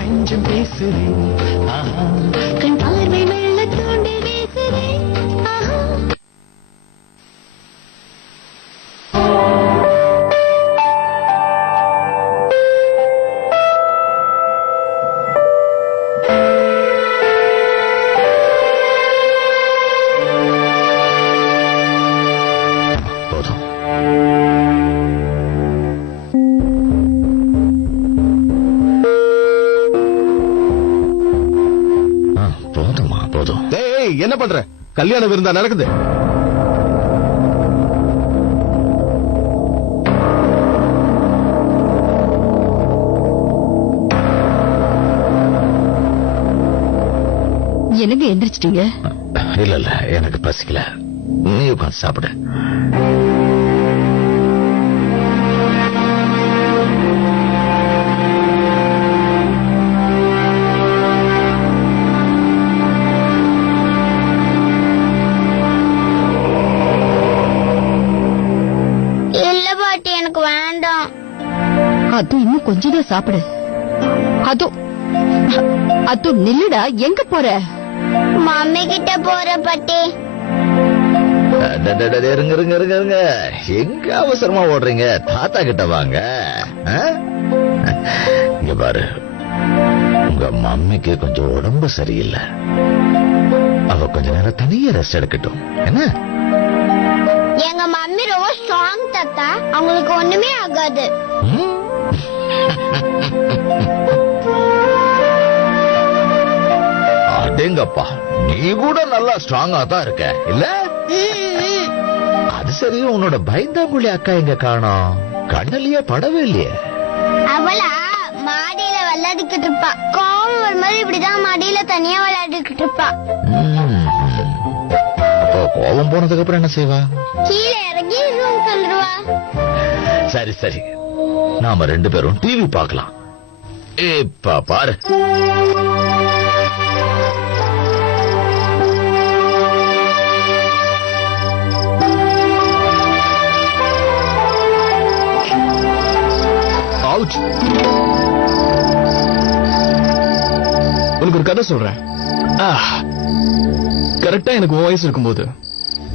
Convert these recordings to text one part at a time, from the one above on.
நெஞ்சம் பேசுதே கண் பார்வை மெல்ல தூண்டி வீசுதே என்ன பண்ற? கல்யாண விருந்தா நடக்குது. என்னங்க எந்திரிச்சிட்டீங்க? இல்ல இல்ல, எனக்கு பசிக்கல. நீ உட்காந்து சாப்பிடு. அது இன்னும் கொஞ்சம் தான் சாப்பிடு. அது நில்லுடா, எங்க போற? மம்மி கிட்ட போற பாட்டி. இருங்க இருங்க இருங்க இருங்க, எங்க அவசரமா ஓடுறீங்க? தாத்தா கிட்ட வாங்க. இங்க பாரு, உங்க மம்மிக்கு கொஞ்சம் உடம்பு சரியில்லை. அவ கொஞ்ச நேரம் தனியா ரெஸ்ட் எடுக்கட்டும். என்ன? எங்க மம்மி ரொம்ப ஸ்ட்ராங் தாத்தா, அவங்களுக்கு ஒண்ணுமே ஆகாது. அடேங்கப்பா, நீ கூட நல்லா ஸ்ட்ராங்கா தான் இருக்க இல்ல? அது சரி, உன்னோட பயந்தாங்குழி அக்கா எங்க காணோம்? கண்ணலியே படவே இல்லையே. அவளா மாடியில விளையாடிக்கிட்டு இருப்பா. கோவம் ஒரு மாதிரி இப்படிதான் மாடியில தனியா விளையாடிக்கிட்டு இருப்பா. அப்போ கோவம் போனதுக்கு அப்புறம் என்ன செய்வா? கீழே இறங்கி ரூம் சொல்லுவா. சரி சரி, நாம ரெண்டு பேரும் டிவி பார்க்கலாம். இப்ப பாரு. உனக்கு ஒரு கதை சொல்றேன். கரெக்டா எனக்கு வயசு இருக்கும்போது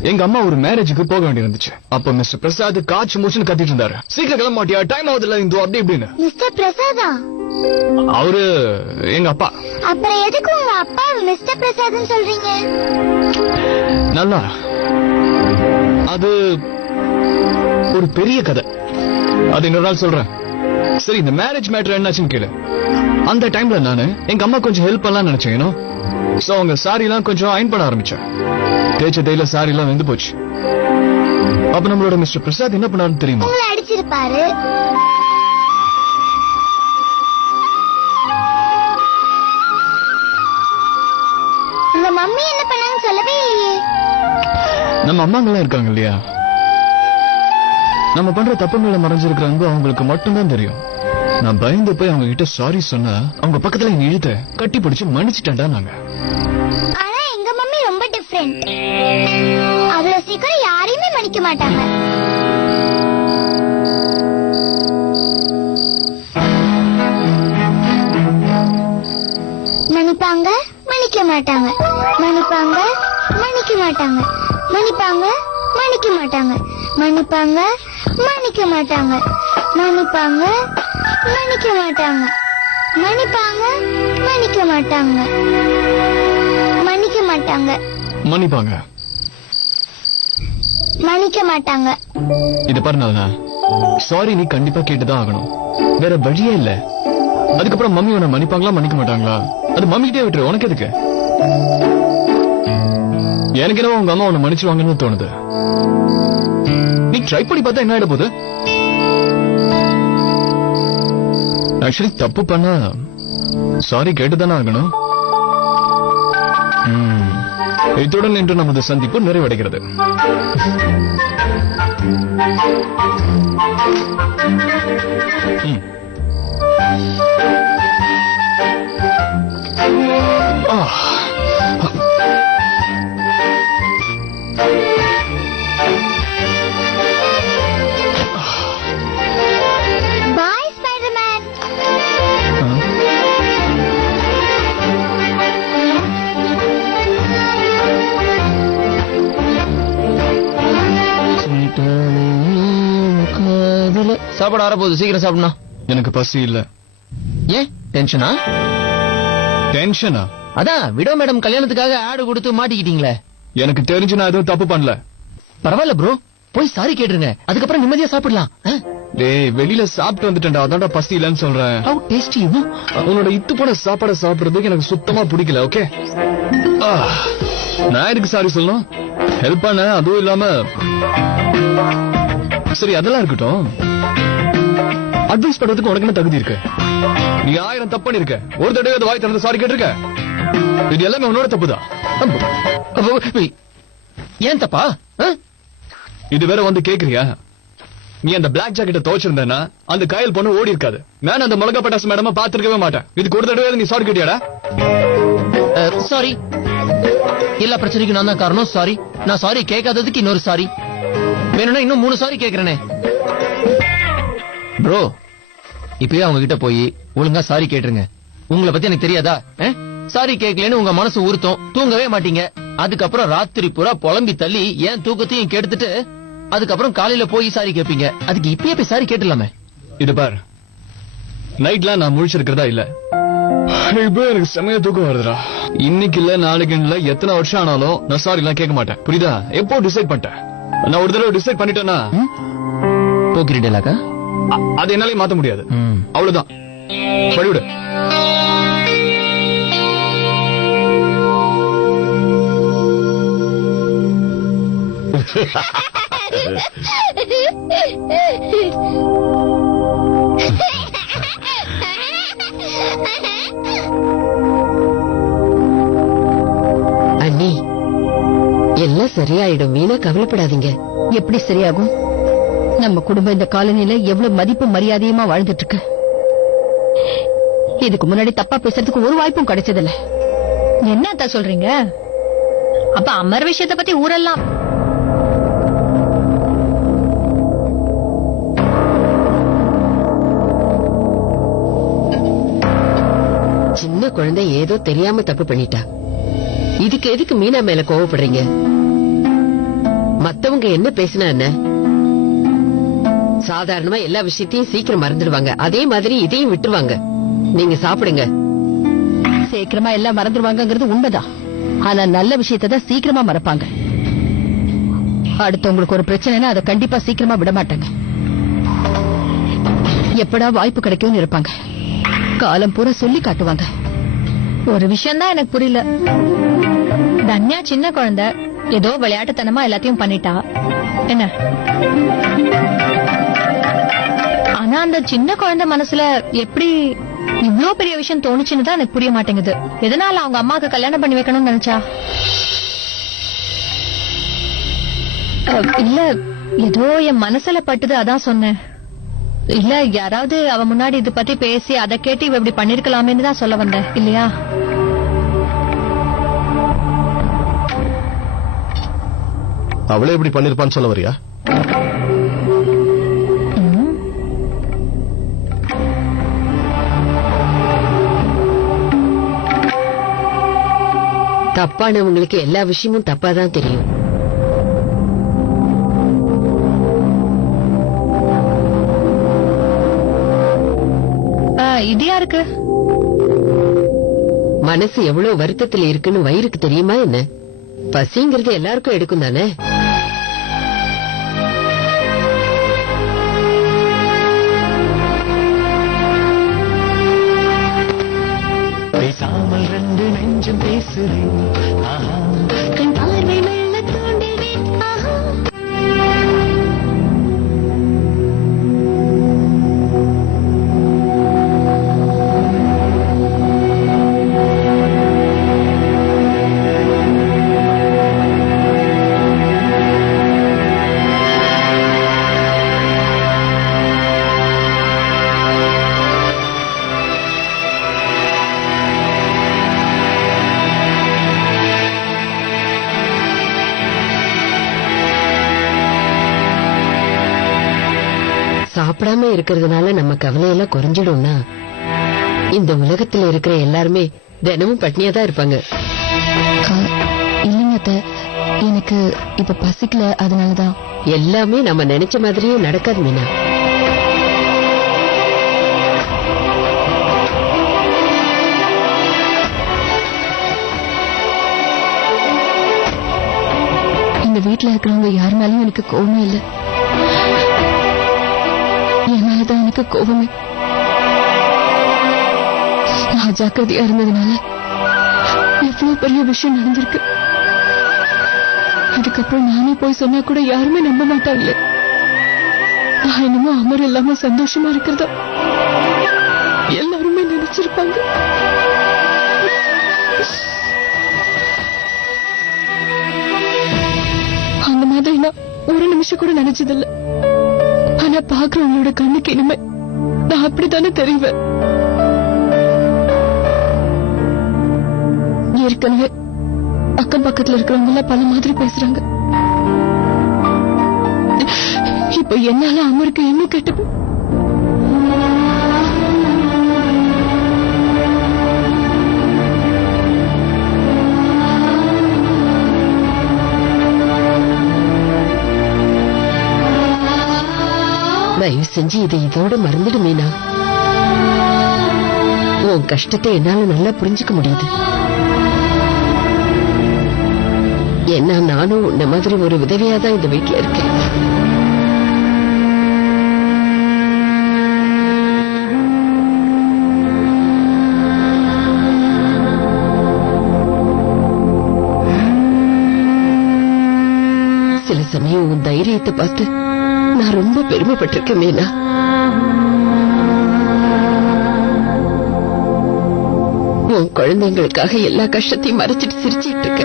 எங்க அம்மா ஒரு மேரேஜுக்கு போக வேண்டியிருந்துச்சு. அப்ப மிஸ்டர் பிரசாத் காய்ச்சி மூச்சுன்னு கத்திட்டு இருந்தாரு. சீக்கிரம் கிளம்ப மாட்டியா, டைம் ஆகுதுல இந்து அப்படி இப்படின்னு. மிஸ்டர் பிரசாதா? அவரு எங்க அப்பா. அப்புறம் எதுக்கு உங்க அப்பா மிஸ்டர் பிரசாத்னு சொல்றீங்க? நல்லா, அது ஒரு பெரிய கதை. அது இன்னொரு நாள் சொல்றேன். சரி, இந்த மேரேஜ் மேட்டர் என்னாச்சுன்னு கேளு. அந்த டைம்ல நானு எங்க அம்மா கொஞ்சம் ஹெல்ப் பண்ணலாம் நினைச்சேன். சோ அவங்க சாரி எல்லாம் கொஞ்சம் அயன் பண்ண ஆரம்பிச்சேன். தேய்ச்ச தைல சாரி எல்லாம் வெந்து போச்சு. அப்ப நம்மளோட மிஸ்டர் பிரசாத் என்ன பண்ணாருன்னு தெரியுமா? அடிச்சிருப்பாரு. உங்க மம்மி என்ன பண்ணாங்க சொல்லவே இல்லையே. நம்ம அம்மாங்கெல்லாம் இருக்காங்க இல்லையா, நம்ம பண்ற தப்புங்களை மறைஞ்சிருக்கிற அன்பு அவங்களுக்கு மட்டும்தான் தெரியும். நான் பயந்து போய் அவங்க கிட்ட சாரி சொன்னா அவங்க பக்கத்துல நீ இழுத்த கட்டி பிடிச்சு மன்னிச்சுட்டா நாங்க. ஆனா எங்க மம்மி ரொம்ப டிஃபரெண்ட். அவ்வளவு சீக்கிரம் யாரையுமே மன்னிக்க மாட்டாங்க. மன்னிப்பாங்க, மன்னிக்க மாட்டாங்க. மன்னிப்பாங்க, மன்னிக்க மாட்டாங்க. மன்னிப்பாங்க, மன்னிக்க மாட்டாங்க. மன்னிப்பாங்க, மன்னிக்க மாட்டாங்க. மன்னிப்பாங்க, மன்னிக்க மாட்டாங்க. மன்னிப்பாங்க, மன்னிக்க மாட்டாங்க. மன்னிக்க மாட்டாங்க. மன்னிப்பாங்க, மன்னிக்க மாட்டாங்க. இத பாருங்க, சாரி நீ கண்டிப்பா கேட்டுதான் ஆகணும். வேற வழியே இல்ல. அதுக்கப்புறம் மம்மி உன்னை மன்னிப்பாங்களா மன்னிக்க மாட்டாங்களா அது மம்மி கிட்டே விட்டுரு. உனக்கு எதுக்கு? எனக்கு என்னவோ உங்க அம்மா உன்னை மன்னிச்சுவாங்கன்னு தோணுது. நீ ட்ரை பண்ணி பார்த்தா என்ன ஆயிட போகுது? ஆக்சுவலி தப்பு பண்ணா சாரி கேட்டுதானே ஆகணும். இத்துடன் இன்று நமது சந்திப்பு நிறைவடைகிறது. சாப்பாடு ஆறப்போகுது, சீக்கிரம் சாப்பிடணும். எனக்கு பசி இல்ல. ஏன் டென்ஷனா? டென்ஷனா? அதான் விடோ மேடம் கல்யாணத்துக்காக ஆடு கொடுத்து மாட்டிக்கிட்டீங்களே. எனக்கு தெரிஞ்சு நான் எதுவும் தப்பு பண்ணல. பரவாயில்ல ப்ரோ, போய் சாரி கேட்டுருங்க, அதுக்கப்புறம் நிம்மதியா சாப்பிடலாம். டேய், வெளியில சாப்பிட்டு வந்துட்டேன்டா, அதான்டா பசி இல்லன்னு சொல்றேன். How tasty, you know? உன்னோட இத்து போன சாப்பாடை சாப்பிடுறதுக்கு எனக்கு சுத்தமா பிடிக்கல. ஓகே, நான் எதுக்கு சாரி சொல்லணும்? ஹெல்ப் பண்ண, அதுவும் இல்லாம சரி அதெல்லாம் இருக்கட்டும். அட்வைஸ் பண்றதுக்கு உனக்கு என்ன தகுதி இருக்கு? நீ 1000 தப்பு பண்ணிருக்க, ஒரு தடவை வாய் திறந்து சாரி கேட்டிருக்க. இது எல்லாமே உன்னோட தப்புதான். ஏன் தப்பா? இது வேற வந்து கேக்குறியா? நீ அந்த பிளாக் ஜாக்கெட்டை துவைச்சிருந்தேன்னா அந்த காயல் பொண்ணு ஓடி இருக்காது. நான் அந்த மிளகா பட்டாசு மேடமா பாத்துருக்கவே மாட்டேன். இதுக்கு ஒரு தடவை நீ சாரி கேட்டியாடா? சாரி, எல்லா பிரச்சனைக்கும் நான் தான் காரணம். சாரி, நான் சாரி கேட்காததுக்கு இன்னொரு சாரி. வேணும்னா இன்னும் 3 சாரி கேக்குறேனே. ப்ரோ, இப்பயே அவங்க கிட்ட போய் ஒழுங்கா சாரி கேட்டுருங்க. உங்களை பத்தி எனக்கு தெரியாதா? சாரி கேட்கலன்னு உங்க மனசு உறுத்தும், தூங்கவே மாட்டீங்க. அதுக்கப்புறம் ராத்திரி பூரா புலம்பி தள்ளி ஏன் தூக்கத்தையும் கெடுத்துட்டு அதுக்கப்புறம் காலையில போய் சாரி கேட்பீங்க. அதுக்கு இப்பயே போய் சாரி கேட்டுலாமே. இது பார், நைட்லாம் நான் முழிச்சிருக்கிறதா இல்ல. இப்போ எனக்கு செமையா தூக்கம் வருதுடா. இன்னைக்கு இல்ல நாளைக்கு இல்ல, எத்தனை வருஷம் ஆனாலும் நான் சாரி எல்லாம் கேட்க மாட்டேன். புரியுதா? எப்போ டிசைட் பண்ணிட்டேன். நான் ஒரு தடவை டிசைட் பண்ணிட்டேன்னா போக்கிரிடலாக்கா அது என்னாலே மாத்த முடியாது. அவ்வளவுதான். படிவிடு. அண்ணி, எல்லாம் சரியாயிடும், வீணா கவலைப்படாதீங்க. எப்படி சரியாகும்? நம்ம குடும்பம் இந்த காலனில எவ்வளவு மதிப்பு மரியாதையுமா வாழ்ந்துட்டு இருக்கு. இதுக்கு முன்னாடி தப்பா பேசுறதுக்கு ஒரு வாய்ப்பும் கிடைச்சதில்ல. என்ன சொல்றீங்க? அப்ப அமர் விஷயத்தை பத்தி ஊரெல்லாம் சின்ன குழந்தை ஏதோ தெரியாம தப்பு பண்ணிட்டா. இதுக்கு எதுக்கு மீனா மேல கோவப்படுறீங்க? மத்தவங்க என்ன பேசினா என்ன? சாதாரணமா எல்லா விஷயத்தையும் சீக்கிரம் மறந்துடுவாங்க. அதே மாதிரி இதையும் விட்டுருவாங்க. நீங்க சாப்பிடுங்க. சீக்கிரமா எல்லாம் மறந்துடுவாங்கிறது உண்மைதான். ஆனா நல்ல விஷயத்தை தான் சீக்கிரமா மறப்பாங்க. அடுத்தவங்களுக்கு ஒரு பிரச்சனைனா அதை கண்டிப்பா சீக்கிரமா விட மாட்டாங்க. எப்படா வாய்ப்பு கிடைக்கும்னு இருப்பாங்க. காலம் பூரா சொல்லி காட்டுவாங்க. ஒரு விஷயம் தான் எனக்கு புரியல. தன்யா சின்ன குழந்தை, ஏதோ விளையாட்டுத்தனமா எல்லாத்தையும் பண்ணிட்டா என்ன? ஆனா அந்த சின்ன குழந்தை மனசுல எப்படி இவ்ளோ பெரிய விஷயம் தோணுச்சுன்னு தான் எனக்கு புரிய மாட்டேங்குது. எதனால அவங்க அம்மாக்கு கல்யாணம் பண்ணி வைக்கணும்னு நினைச்சா? இல்ல, ஏதோ என் மனசுல பட்டுது, அதான் சொன்னேன். இல்ல, யாராவது அவ முன்னாடி இது பத்தி பேசி அதை கேட்டு இவ இப்படி பண்ணிருக்கலாமேன்னு தான் சொல்ல வந்தேன். இல்லையா? அவளே இப்படி பண்ணிருப்பான்னு சொல்ல வரியா? தப்பானவங்களுக்கு எல்லா விஷயமும் தப்பாதான் தெரியும். இது யாருக்கு? மனசு எவ்வளவு வருத்தத்துல இருக்குன்னு வயிறுக்கு தெரியுமா என்ன? பசிங்கிறது எல்லாருக்கும் எடுக்கும் தானே. பேசாமல் 2 நெஞ்சம் பேசுதே. ஆஹா, கண் பார்வை மெல்ல தூண்டுதே. ஆஹா, சாப்பிடாம இருக்கிறதுனால நம்ம கவலையெல்லாம் குறைஞ்சிடும்னா இந்த உலகத்துல இருக்கிற எல்லாருமே தினமும் பட்னியா தான் இருப்பாங்க. இல்லைங்க, எனக்கு இப்ப பசிக்கல, அதனாலதான். எல்லாமே நம்ம நினைச்ச மாதிரியே நடக்காது மீனா. இந்த வீட்டுல இருக்கிறவங்க யாரு மேலயும் எனக்கு கோவமே இல்ல. என் மேலதான் எனக்கு கோவமே. நான் ஜாக்கிரதையா இருந்ததுனால எவ்வளவு பெரிய விஷயம் நடந்திருக்கு. அதுக்கப்புறம் நானே போய் சொன்னா கூட யாருமே நம்ப மாட்டாங்களே. நான் என்னமோ அமர் இல்லாம சந்தோஷமா இருக்கிறதா எல்லாருமே நினைச்சிருப்பாங்க. அந்த மாதிரி நான் ஒரு நிமிஷம் கூட நினைச்சதில்ல. ஆனா பாக்குறவங்களோட கண்ணுக்கு இனிமே நான் அப்படித்தானே தெரிவேன். ஏற்கனவே அக்கம் பக்கத்துல இருக்கிறவங்க எல்லாம் பல மாதிரி பேசுறாங்க. இப்ப என்னால அமருக்கு இன்னும் கெட்டு தயவு செஞ்சு இதை இதோட மறந்துடு மீனா. உன் கஷ்டத்தை என்னால நல்லா புரிஞ்சுக்க முடியுது. ஏன்னா நானும் உன்ன மாதிரி ஒரு விதவையாதான் இந்த வீட்டுல இருக்கேன். சில சமயம் உன் தைரியத்தை பார்த்து நான் ரொம்ப பெருமைப்பட்டிருக்கேன் மீனா. உன் குழந்தைங்களுக்காக எல்லா கஷ்டத்தையும் மறைச்சிட்டு சிரிச்சிட்டு இருக்க.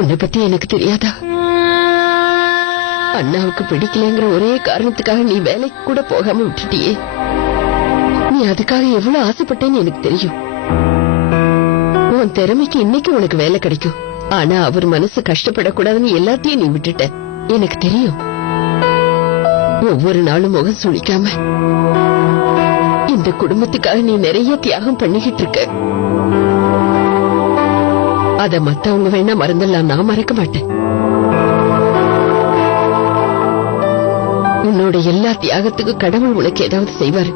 உன்னை பத்தி எனக்கு தெரியாதா? அண்ணாவுக்கு பிடிக்கலங்கிற ஒரே காரணத்துக்காக நீ வேலைக்கு கூட போகாம விட்டுட்டியே. நீ அதுக்காக எவ்வளவு ஆசைப்பட்டேன்னு எனக்கு தெரியும். உன் திறமைக்கு இன்னைக்கு உனக்கு வேலை கிடைக்கும். ஆனா அவர் மனசு கஷ்டப்படக்கூடாதுன்னு எல்லாத்தையும் நீ விட்டுட்ட. எனக்கு தெரியும். ஒவ்வொரு நாளும் முகம் சுளிக்காம இந்த குடும்பத்துக்காக நீ நிறைய தியாகம் பண்ணிக்கிட்டு இருக்க. அத மத்தவங்க வேணா மறந்துடலாம், நான் மறக்க மாட்டேன். உன்னோட எல்லா தியாகத்துக்கும் கடவுள் உனக்கு ஏதாவது செய்வாரு.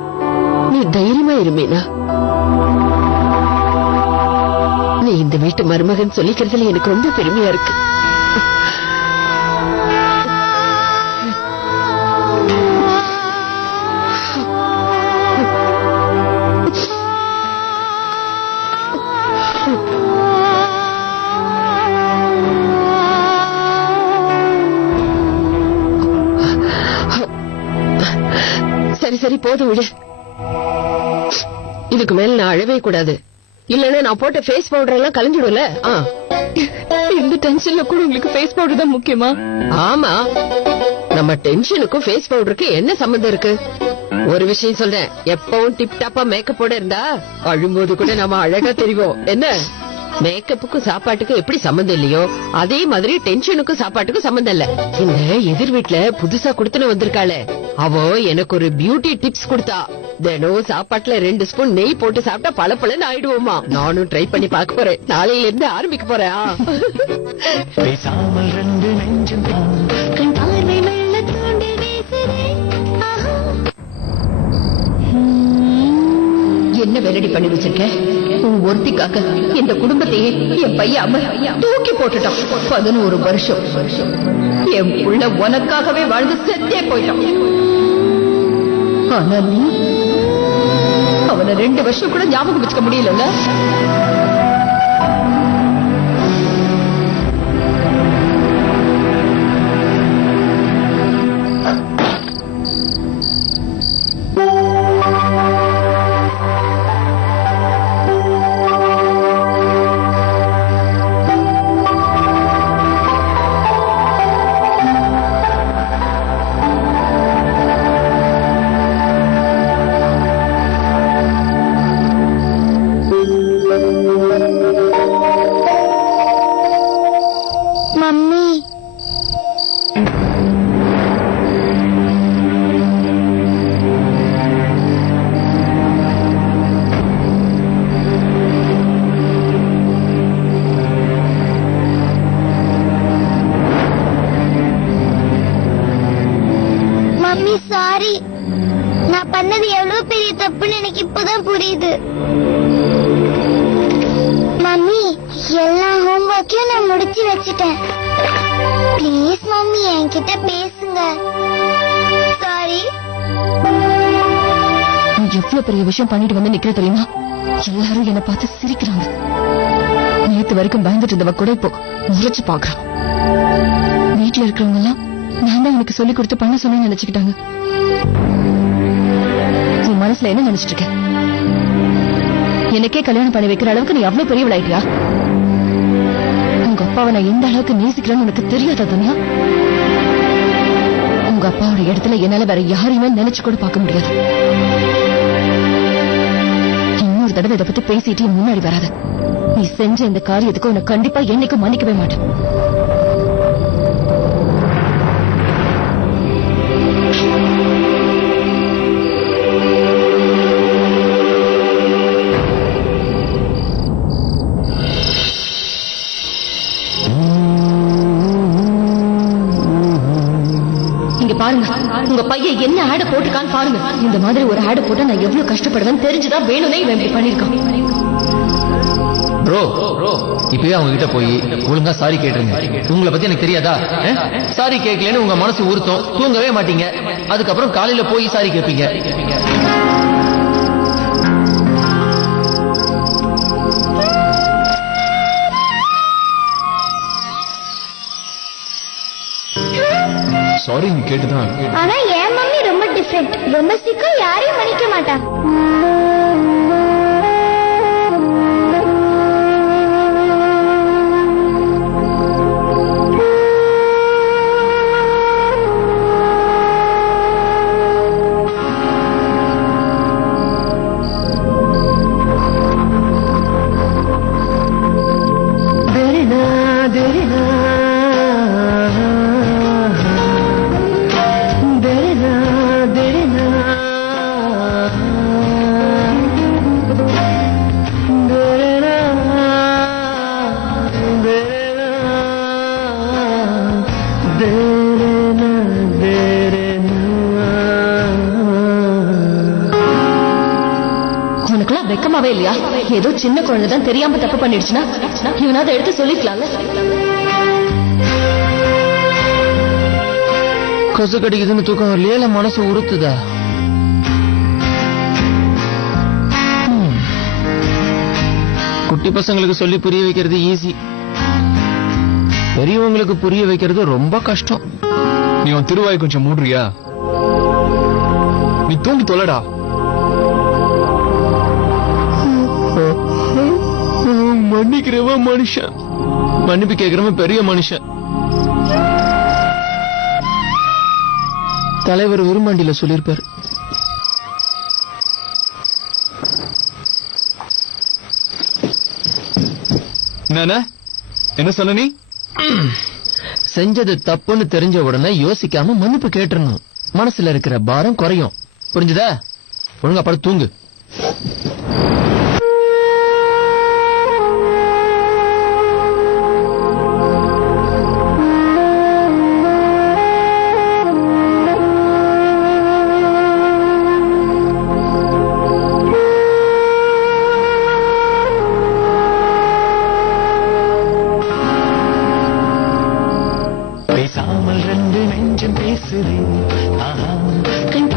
நீ தைரியமா இருமேனா. நீ இந்த வீட்டு மருமகன் சொல்லிக்கிறதுல எனக்கு ரொம்ப பெருமையா இருக்கு. சரி சரி போதும் விடு. இதுக்கு மேல நான் அழவே கூடாது. இல்லன்னா நான் போட்ட ஃபேஸ் பவுடர் எல்லாம் கலந்துடும்ல. இந்த டென்ஷன்ல கூட உங்களுக்கு ஃபேஸ் பவுடர் தான் முக்கியமா? ஆமா, நம்ம டென்ஷனுக்கும் ஃபேஸ் பவுடருக்கு என்ன சம்பந்தம் இருக்கு? ஒரு விஷயம் சொல்றேன், எப்பவும் டிப் டாப்பா மேக்கப் போட இருந்தா அழும்போது கூட நம்ம அழகா தெரியும். என்ன மேக்கப்புக்கும் சாப்பாட்டுக்கும் எப்படி சம்பந்தம் இல்லையோ அதே மாதிரி டென்ஷனுக்கும் சாப்பாட்டுக்கும் சம்பந்தம் இல்ல. இந்த எதிர் வீட்டுல புதுசா குடுத்துன வந்திருக்காளே, அவ எனக்கு ஒரு பியூட்டி டிப்ஸ் கொடுத்தா. தினம் சாப்பாட்டுல 2 ஸ்பூன் நெய் போட்டு சாப்பிட்டா பளபளன்னு ஆயிடுவோமா. நானும் ட்ரை பண்ணி பார்க்க போறேன். நாளையில இருந்து ஆரம்பிக்க போறேன். பேசாமல் ரெண்டு நெஞ்சம் தான் கண் பார்வை மெல்ல தூண்டி வீசுதே. என்ன வெள்ளடி பண்ணி வச்சிருக்க? உன் ஒருத்திக்காக இந்த குடும்பத்தையே என் பையன் அமர் தூக்கி போட்டுட்டான். 11 வருஷம் என் புள்ள உனக்காகவே வாழ்ந்து செத்தே போயிட்டான். ஆனா நீ அவனை 2 வருஷம் கூட ஞாபகம் வச்சுக்க முடியல. Mummy, mummy sorry. நான் பண்ணது எவ்வளவு பெரிய தப்புன்னு எனக்கு இப்பதான் புரியுது. எல்லா ஹோம்வொர்க்கையும் நான் முடிச்சு வச்சிட்டேன். ப்ளீஸ் மம்மி என்கிட்ட பேசுங்க. சாரி. நீ எவ்வளவு பெரிய விஷயம் பண்ணிட்டு வந்து நிக்கிற தெரியுமா? எல்லாரும் என்ன பார்த்து சிரிக்கிறாங்க. நேத்து வரைக்கும் பயந்துட்டு இருந்தவ கூட இப்போ முறைச்சு பாக்குறான். வீட்டுல இருக்கிறவங்க எல்லாம் நான் தான் உனக்கு சொல்லி கொடுத்து பண்ண சொன்னு நினைச்சுக்கிட்டாங்க. உன் மனசுல என்ன நினைச்சிட்டு இருக்க? எனக்கே கல்யாணம் பண்ணி வைக்கிற அளவுக்கு நீ அவ்வளவு பெரியவளாயிட்டியா? உங்க அப்பாவை நான் எந்த அளவுக்கு நேசிக்கிறேன்னு உனக்கு தெரியாதா தனியா? உங்க அப்பாவோட இடத்துல என்னால வேற யாரையுமே நினைச்சு கூட பார்க்க முடியாது. இன்னொரு தடவை இதை பத்தி பேசிட்டு முன்னாடி வராத. நீ செஞ்ச இந்த காரியத்துக்கு உன்னை கண்டிப்பா என்னைக்கும் மன்னிக்கவே மாட்டேன். இங்க பாருங்க, உங்க பையன் என்ன ஆட போட்டுக்கான்னு பாருங்க. இந்த மாதிரி ஒரு ஆட போட்டா நான் எவ்வளவு கஷ்டப்படுவேன்னு தெரிஞ்சுதான் வேணும்னே இவன் இப்படி பண்ணிருக்கான். ப்ரோ இப்பயே அவங்க கிட்ட போய் ஒழுங்கா சாரி கேட்டுருங்க. உங்களை பத்தி எனக்கு தெரியாதா? சாரி கேட்கலன்னு உங்க மனசு உறுத்தும், தூங்கவே மாட்டீங்க. அதுக்கப்புறம் காலையில போய் சாரி கேட்பீங்க. சாரி நீ கேட்டுதான். ஆனா என் மம்மி ரொம்ப டிஃபரெண்ட். ரொம்ப சீக்கிரம் யாரையும் மன்னிக்க மாட்டா. உனக்குலாம் வெக்கமாவே இல்லையா? ஏதோ சின்ன குழந்தைதான் தெரியாம தப்பு பண்ணிடுச்சுன்னா இவனாவது எடுத்து சொல்லிக்கலாம்ல. கொசு கடிக்குதுன்னு தூக்கம் வரலையே, மனசு உறுத்துதா? குட்டி பசங்களுக்கு சொல்லி புரிய வைக்கிறது ஈஸி, பெரியவங்களுக்கு புரிய வைக்கிறது ரொம்ப கஷ்டம். நீ உன் திருவாய் கொஞ்சம் மூடுறியா? நீ தூங்கி தொலைடா. மன்னிக்கிறவன் மனுஷன், மன்னிப்பு கேட்கிறவன் பெரிய மனுஷன். தலைவர் விரும்பாண்டியில சொல்லிருப்பாரு. என்ன சொன்ன நீ? செஞ்சது தப்புன்னு தெரிஞ்ச உடனே யோசிக்காம மன்னிப்பு கேட்டுறணும். மனசுல இருக்கிற பாரம் குறையும். புரிஞ்சுதா? ஒழுங்கா படுத்து தூங்கு. பேசாமல் ரெண்டு நெஞ்சம் பேசுதே. ஆஹா, கண்